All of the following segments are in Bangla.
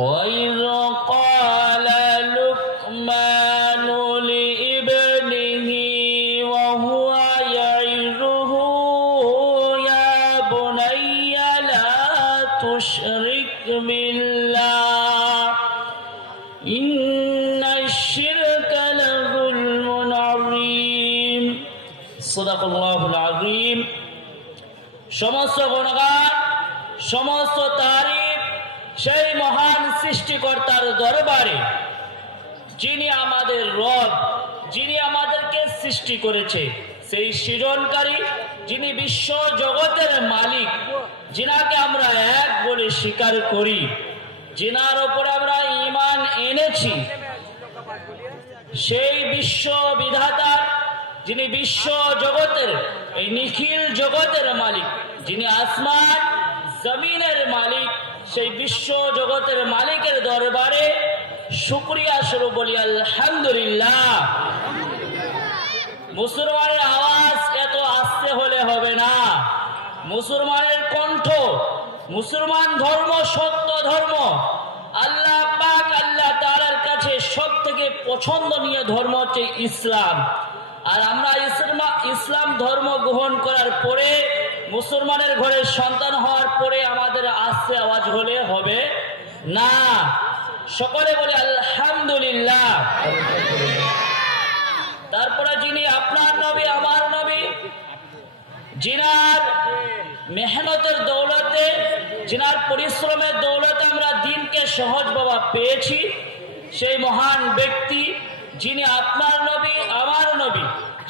وإذ قال لقمان لابنه وهو يعظه يا بني لا تشرك بالله إن الشرك لظلم عظيم صدق الله العظيم সমস্ত গুণগান সমস্ত তারিফ সেই মহান সৃষ্টিকর্তার দরবারে, যিনি আমাদের রব, যিনি আমাদেরকে সৃষ্টি করেছে, সেই সৃজনকারী, যিনি বিশ্ব জগতের মালিক, যিনাকে আমরা এক বলে স্বীকার করি, যিনার উপরে আমরা ঈমান এনেছি, সেই বিশ্ব বিধাতার, যিনি বিশ্ব জগতের, এই নিখিল জগতের মালিক, যিনি আসমান জমিনের মালিক, সেই বিশ্ব জগতের মালিকের দরবারে শুকরিয়া স্বরূপ বলি আলহামদুলিল্লাহ। মুসলমানের আওয়াজ এত আস্তে হলে হবে না। মুসলমানের কণ্ঠ, মুসলমান ধর্ম সত্য ধর্ম, আল্লাহ পাক আল্লাহ তাআলার কাছে সব থেকে পছন্দনীয় ধর্ম হচ্ছে ইসলাম। আর আমরা ইসলাম ধর্ম গ্রহণ করার পরে, মুসলমানের ঘরে সন্তান হওয়ার পরে আমাদের আস্তে আওয়াজ হলে হবে না। সকলে বলে আলহামদুলিল্লাহ। তারপরে যিনি আপনার নবী, আমার নবী, যিনার মেহনতের দৌলতে, যিনার পরিশ্রমের দৌলতে আমরা দিনকে সহজ বাবা পেয়েছি, সেই মহান ব্যক্তি, যিনি আপনার নবী, আমার নবী,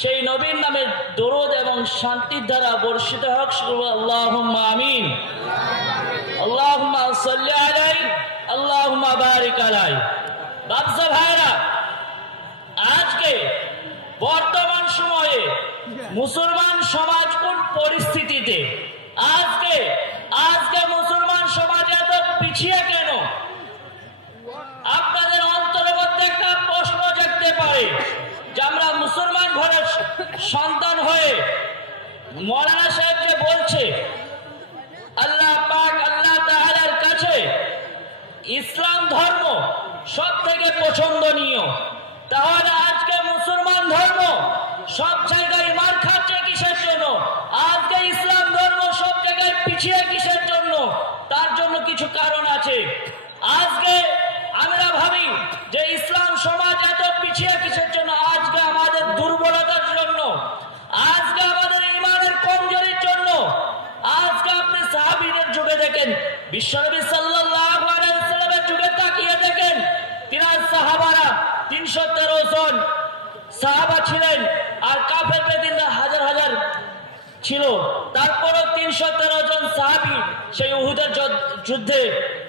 সেই নবীর নামে দরুদ এবং শান্তির দ্বারা বর্ষিত হোক। আল্লাহুম্মা আমিন। আল্লাহুম্মা সাল্লি আলাইহি, আল্লাহুম্মা বারিক আলাইহি। বাবসা ভাইরা, আজকে বর্তমান সময়ে মুসলমান সমাজ কোন পরিস্থিতিতে, আজকে মুসলমান সমাজ এত পিছিয়ে কেন? আপনাদের অন্তরের মধ্যে একটা প্রশ্ন জাগতে পারে যে আমরা মুসলমান ঘরের সন্তান হয়ে, মৌলানা সাহেব যে বলছে আল্লাহ পাক আল্লাহ তাআলার কাছে ইসলাম ধর্ম সব থেকে পছন্দনীয়, তাহলে আজকে মুসলমান ধর্ম সব জায়গায় মার খাচ্ছে কিসের জন্য? আজকে ইসলাম ধর্ম সব জায়গায় পিছিয়ে কিসের জন্য? তার জন্য কিছু কারণ আছে। আজকে আমরা ভাবি যে ইসলাম সমাজ এত পিছিয়ে কিসের জন্য? আজকে আমাদের দুর্বলতার জন্য, আজকে আমাদের ঈমানের কমজোরির জন্য। আজকে আপনি সাহাবীদের যুগে দেখেন, বিশ্বনবী সাল্লাল্লাহু আলাইহি ওয়াসাল্লামের যুগে তাকিয়ে দেখেন, তিনার সাহাবারা 313 জন সাহাবা ছিলেন, আর কাফের বেদিনরা হাজার হাজার ছিল। তারপরও 313 জন সাহাবী সেই উহুদের যুদ্ধে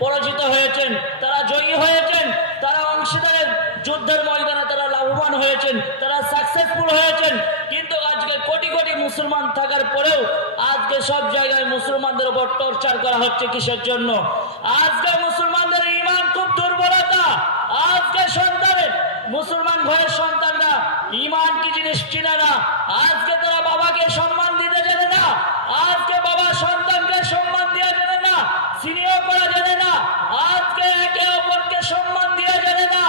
পরাজিত হয়েছেন, তারা জয়ী হয়েছেন, তারা অংশীদারের যুদ্ধের ময়দানে তারা লাভবান হয়েছেন, তারা সাকসেসফুল হয়েছেন। কিন্তু আজকে কোটি কোটি মুসলমান থাকার পরেও আজকে সব জায়গায় মুসলমানদের উপর টর্চার করা হচ্ছে কিসের জন্য? আজকে মুসলমানদের ঈমান খুব দুর্বলতা। আজকে সন্তানের, মুসলমান ঘরের সন্তানরা ঈমান কি জিনিস চিনে না। আজকে তারা বাবাকে সম্মান দিতে জানে না, আজকে বাবা সন্তানকে সম্মান দিয়ে জানে না, সিনিয়র করা জানে না, আজকে একে অপরকে সম্মান দিয়ে জানে না।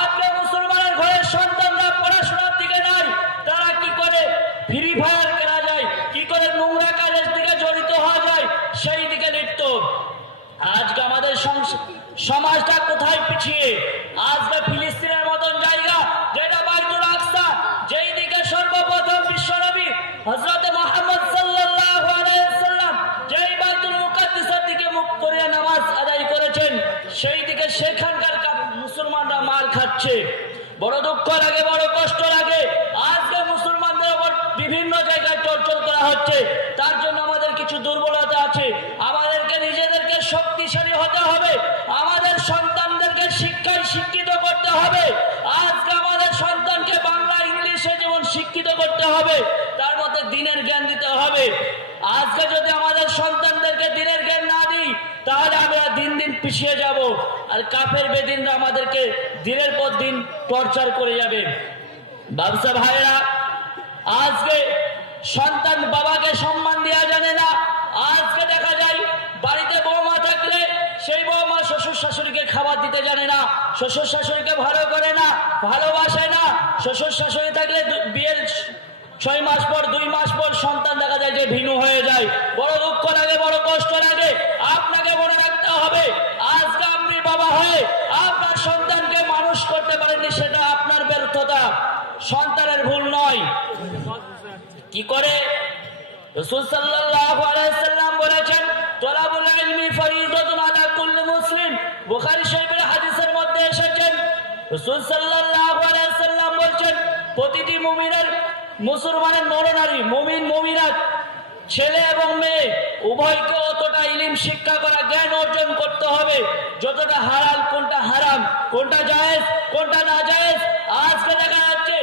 আজকে মুসলমানের ঘরের সন্তানরা পড়াশোনার দিকে নাই, তারা কি করে ফ্রি ফায়ার খেলা যায়, কি করে নোংরা কাজের দিকে জড়িত হওয়া যায়, সেই দিকে লিপ্ত। আজকে আমাদের সমাজটা কোথায় পিছিয়ে? আজকে ফিলিস্তিনের মতন জায়গা, যেটা বাইতুল আকসা, যেই দিকে সর্বপ্রথম বিশ্বনবী হযরত মুহাম্মদ সাল্লাল্লাহু আলাইহি ওয়াসাল্লাম যেই বাইতুল মুকাদ্দাসের দিকে মুখ করে নামাজ আদায় করেছেন, সেই দিকে সেখানকার মুসলমানরা মার খাচ্ছে। বড় দুঃখ লাগে, বড় কষ্ট লাগে। আজকে মুসলমানদের উপর বিভিন্ন জায়গায় টর্চার করা হচ্ছে। তার জন্য আমাদের কিছু দুর্বলতা আছে। আমাদেরকে নিজেদেরকে শক্তিশালী হতে হবে, আমাদের সন্তানদেরকে শিক্ষায় শিক্ষিত করতে হবে। আজকে আমাদের সন্তানকে বাংলা ইংলিশে যেমন শিক্ষিত করতে হবে, তার মধ্যে দ্বীনের জ্ঞান দিতে হবে। আজকে যদি আমাদের সন্তানদেরকে দ্বীনের জ্ঞান না দিই, তাহলে আমরা দিন দিন পিছিয়ে যাব, আর কাফের বেদিনরা আমাদেরকে দিনের পর দিন টর্চার করে যাবে। ব্যবসা ভাইরা, আজকে সন্তান বাবাকে সম্মান দেওয়া জানে না। আজকে দেখা যায় বাড়িতে বৌমা থাকলে সেই বৌমা শ্বশুর শাশুড়িকে খাবার দিতে জানে না, শ্বশুর শাশুড়িকে ভালো করে না, ভালোবাসে না। শ্বশুর শাশুড়ি থাকলে বিয়ের 6 মাস পর 2 মাস পর সন্তান দেখা যায় যে ভিন্ন হয়ে যায়, বড় দুঃখ লাগে, বড় কষ্ট লাগে। আপনাকে মনে রাখতে হবে, আজকে আপনি বাবা হয়ে আপনার সন্তানকে মানুষ করতে পারেননি, সেটা আপনার ব্যর্থতা, সন্তানের ভুল নয়। কি করে? রাসূল সাল্লাল্লাহু আলাইহি ওয়াসাল্লাম বলেছেন, তলাবুল ইলমি ফরিদাতুন আলা কুল্লি মুসলিম। বুখারী শরীফের হাদিসের মধ্যে এসেছেন, রাসূল সাল্লাল্লাহু আলাইহি ওয়াসাল্লাম বলেছেন, প্রতিটি মুমিনের, মুসলমানের নরনারী, মুমিন মুমিনাত, ছেলে এবং মেয়ে উভয়কে অতটা ইলম শিক্ষা করা, জ্ঞান অর্জন করতে হবে যতটা হালাল কোনটা হারাম, কোনটা জায়েজ কোনটা না জায়েজ। আজকে দেখা যাচ্ছে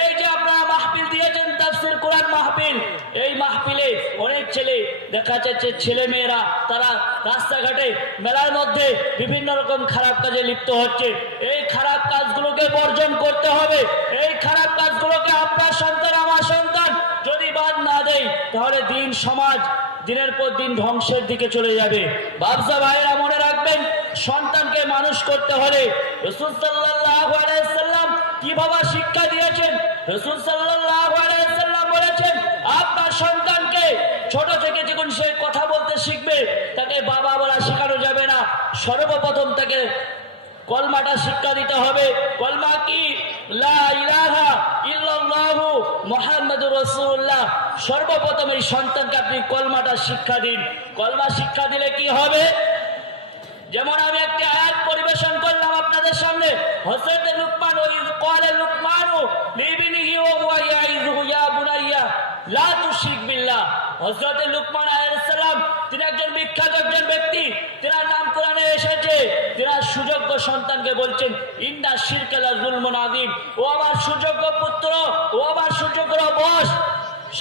এই যে আপনারা মাহফিল দিয়েছেন, তাফসীর কোরআন মাহফিল, এই মাহফিলে অনেক ছেলে দেখা যাচ্ছে, ছেলে মেয়েরা তারা রাস্তাঘাটে মেলার মধ্যে বিভিন্ন রকম খারাপ কাজে লিপ্ত হচ্ছে। এই খারাপ কাজগুলোকে বর্জন করতে হবে। এই খারাপ কাজগুলোকে আপনার সন্তান, আমার সন্তান যদি বাদ না দেয়, তাহলে দিন সমাজ দিনের পর দিন ধ্বংসের দিকে চলে যাবে। বাবসা ভাইরা মনে রাখবেন, সন্তানকে মানুষ করতে হলে রাসূল সাল্লাল্লাহু আলাইহি ওয়াসাল্লাম কিভাবে শিক্ষা দিয়েছেন। রাসূল সাল্লাল্লাহু আলাইহি ওয়াসাল্লাম বলেছেন, আপনার সন্তানকে ছোট থেকে যখন সে কথা বলতে শিখবে, তাকে বাবা বলা শেখানো যাবে না। সর্বপ্রথম তাকে কলমাটা শিক্ষা দিতে হবে। কলমা কি? লা ইলাহা ইল্লাল্লাহু মুহাম্মাদুর রাসূলুল্লাহ। সর্বপ্রথম এই সন্তানকে আপনি কলমাটা শিক্ষা দিন। কলমা শিক্ষা দিলে কি হবে? যেমন আমি একটি আয়াত পরিবেশন করলাম আপনাদের সামনে, হযরত লুকমান, ওই ক্বালা লুকমানু লিবনিহি ওয়া হুয়া ইয়াইযুহু ইয়া বুনাইয়া লা তুশরিক বিল্লাহ। হযরত লুকমান আলাইহিস সালাম তিনি একজন বিখ্যাত একজন ব্যক্তি, তার নাম কোরআনে এসেছে। তিনি সুযোগ্য সন্তানকে বলছেন, ইন্না শিরকা লা যুলমুন আযীম। ও আমার সুযোগ্য পুত্র, ও আমার সুযোগ্য বস,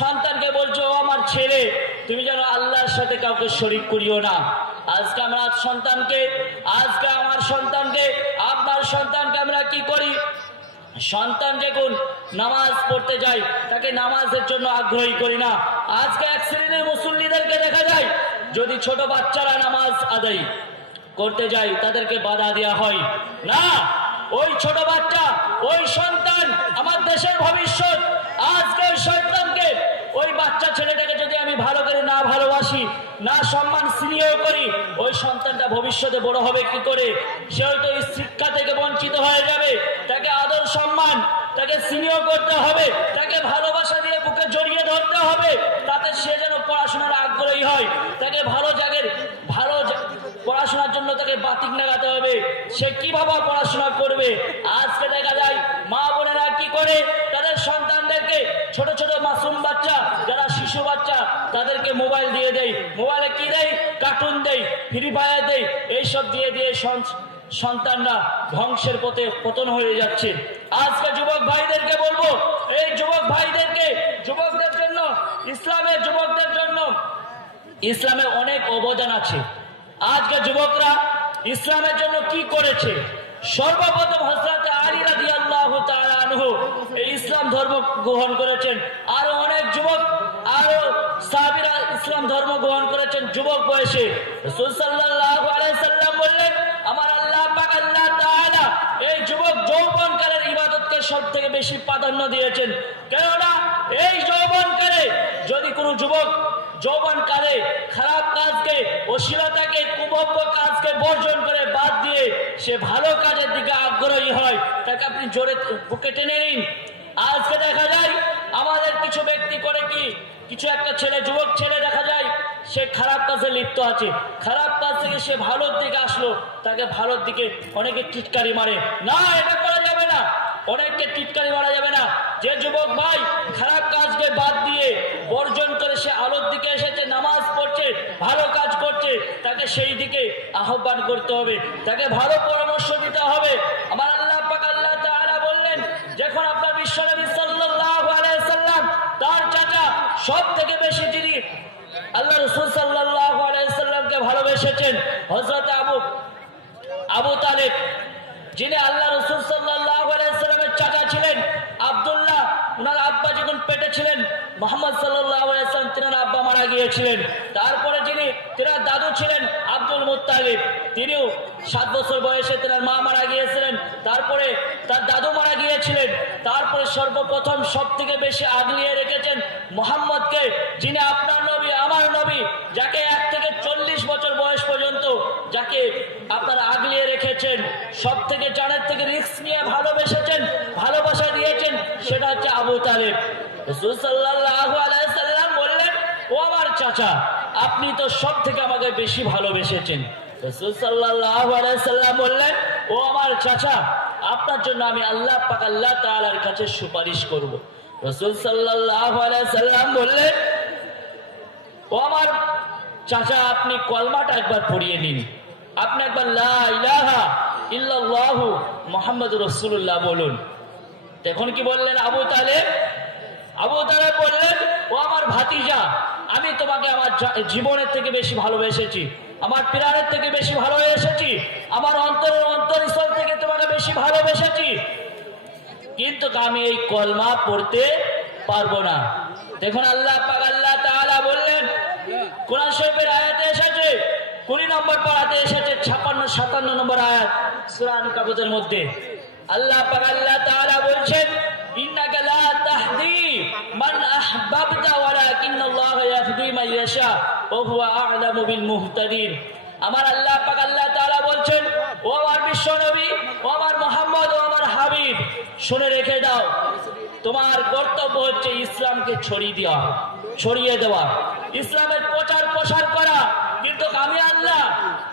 সন্তানকে বলছো, ও আমার ছেলে, তুমি যেন আল্লাহর সাথে কাউকে শরীক করিও না। আজকে আমার সন্তানকে, আজকে আমার সন্তানকে, আপনার সন্তানকে আমরা কি করি? সন্তান যখন নামাজ পড়তে যায়, তাকে নামাজের জন্য আগ্রহী করি না। আজকে এক শ্রেণীর মুসল্লিদেরকে দেখা যায়, যদি ছোট বাচ্চারা নামাজ আদায় করতে যায়, তাদেরকে বাধা দেওয়া হয় না। ওই ছোট বাচ্চা, ওই সন্তান আমার দেশের ভবিষ্যৎ। আজকে ওই সন্তানকে, ওই বাচ্চা ছেলেটাকে যদি আমি ভালো করে না ভালোবাসি, না সম্মান স্নেহ করি, ওই সন্তানটা ভবিষ্যতে বড় হবে কি করে? সে হয়তো এই শিক্ষা থেকে বঞ্চিত হয়ে যাবে। তাকে আদর সম্মান, তাকে স্নেহ করতে হবে, তাকে ভালোবাসা দিয়ে বুকে জড়িয়ে ধরতে হবে, তাতে সে যেন পড়াশোনার আগ্রহী হয়। তাকে ভালো জায়গায়, ভালো পড়াশোনার জন্য তাকে বাতিক লাগাতে হবে। সে কিভাবে পড়াশোনা করবে? আজকে দেখা যায় মা বোনেরা কি করে, তাদের সন্তানদেরকে, ছোট ছোট মাসুম বাচ্চা যারা শিশু বাচ্চা, তাদেরকে মোবাইল দিয়ে দেয়। মোবাইলে কি দেয়? কার্টুন দেয়, ফ্রি ফায়ার দেয়, এইসব দিয়ে দিয়ে সন্তানরা ধ্বংসের পথে পতন হয়ে যাচ্ছে। আজকে যুবক ভাইদেরকে বলবো, এই যুবক ভাইদেরকে, যুবকদের জন্য, ইসলামের যুবকদের জন্য ইসলামে অনেক অবদান আছে। আজকে যুবকরা ইসলামের জন্য কি করেছে? সর্বপ্রথম হযরত আলী রাদিয়াল্লাহু তাআলা আনহু এই ইসলাম ধর্ম গ্রহণ করেছেন। আরো অনেক যুবক, আরো সাহাবীরা ইসলাম ধর্ম গ্রহণ করেছেন যুবক বয়সে। রাসূল সাল্লাল্লাহু আলাইহি সাল্লাম বললেন, আমার আল্লাহ পাক আল্লাহ তাআলা এই যুবক যৌবনকালের ইবাদতকে সবথেকে বেশি প্রাধান্য দিয়েছেন। কেননা এই যৌবনকালে যদি কোনো যুবক যৌবনকালে খারাপ কাজকে, অশ্লীলতাকে, কুভব্য কাজকে বর্জন করে বাদ দিয়ে সে ভালো কাজের দিকে আগ্রহী হয়, তাকে আপনি জোরে বুকে টেনে নিন। আজকে দেখা যায় আমাদের কিছু ব্যক্তি করে কি, কিছু একটা ছেলে, যুবক ছেলে দেখা যায় সে খারাপ কাজে লিপ্ত আছে। খারাপ কাজ থেকে সে ভালোর দিকে আসলো, তাকে ভালোর দিকে অনেকে টিটকারি মারে। না, এটা করা যাবে না। অনেককে টিটকারি মারা যাবে না। যে যুবক ভাই খারাপ কাজকে বাদ দিয়ে বর্জন করে সে আলোর দিকে এসেছে, নামাজ পড়ছে, ভালো কাজ করছে, তাকে সেই দিকে আহ্বান করতে হবে, তাকে ভালো পরামর্শ দিতে হবে। আমার আল্লাহ পাক আল্লাহ তাআলা বললেন, যখন আপনার বিশ্বনবী সাল্লাল্লাহু আলাইহি সাল্লাম তার চাচা সব থেকে বেশি যিনি আল্লাহ রাসূল সাল্লাল্লাহু আলাইহি সাল্লামকে ভালোবেসেছেন, হযরত আবু তালেব, যিনি আল্লাহ রাসূল সাল্লাল্লাহু আলাইহি সাল্লামের চাচা ছিলেন। আব্দুল্লাহ, ওনার আব্বা যখন পেটে ছিলেন, মুহাম্মদ সাল্লাল্লাহু আলাইহি সাল্লাম, তিনার আব্বা মারা গিয়েছিলেন। তারপরে যিনি তিনার দাদু ছিলেন আব্দুল মুত্তালিব, তিনিও 7 বছর বয়সে তার মা মারা গিয়েছিলেন, তারপরে তার দাদু মারা গিয়েছিলেন, তারপরে সর্বপ্রথম সব থেকে বেশি আগলিয়ে রেখেছেন মোহাম্মদকে, যিনি আপনার নবী আমার নবী, যাকে 1 থেকে 40 বছর বয়স পর্যন্ত যাকে আপনারা আগলিয়ে রেখেছেন, সব থেকে জানের থেকে রিস্ক নিয়ে ভালোবেসেছেন, ভালোবাসা দিয়েছেন, সেটা হচ্ছে আবু তালেব। রাসূল সাল্লাল্লাহু আলাইহি সাল্লাম বললেন, ও আমার চাচা, আপনি তো সব থেকে আমাকে বেশি ভালোবেসেছেন। রাসূল সাল্লাল্লাহু আলাইহি সাল্লাম বললেন, ও আমার চাচা, আপনার জন্য আমি আল্লাহ পাক আল্লাহ তাআলার কাছে সুপারিশ করব। রাসূল সাল্লাল্লাহু আলাইহি সাল্লাম বললেন, ও আমার চাচা, আপনি কলমাটা একবার পড়িয়ে নিন, আপনি একবার লা ইলাহা ইল্লাল্লাহু মুহাম্মাদুর রাসূলুল্লাহ বলুন। তখন কি বললেন আবু তালেব? আবু তালেব বললেন, ও আমার ভাতিজা, আমি তোমাকে আমার জীবনের থেকে বেশি ভালোবেসেছি, আমার প্রাণের থেকে বেশি ভালোবেসেছি, আমার অন্তরের অন্তরস্থল থেকে তোমাকে বেশি ভালোবেসেছি, কিন্তু আমি এই কলমা পড়তে পারবো না। দেখুন আল্লাহ পাক আল্লাহ তাআলা বললেন, কোরআন শরীফের আয়াতে এসেছে, 20 নম্বর পারাতে এসেছে, 56-57 নম্বর আয়াত সূরা আনকাবুতের মধ্যে আল্লাহ পাক আল্লাহ তাআলা বলছেন, ইন্নাকা লা তাহদি মান আহবাবতা ওয়ালাকিন্নাল্লাহা ইয়াহদি মান ইয়াশা ওয়া হুয়া আ'লামু বিল মুহতাদিন। আমার আল্লাহ পাক আল্লাহ তাআলা বলছেন, ও আমার বিশ্ব নবী, ও আমার মুহাম্মদ, ও আমার হাবিব, শুনে রেখে দাও, তোমার কর্তব্য হচ্ছে ইসলামকে ছড়িয়ে দেওয়া, ইসলামের প্রচার প্রসার করা, কিন্তু আমি আল্লাহ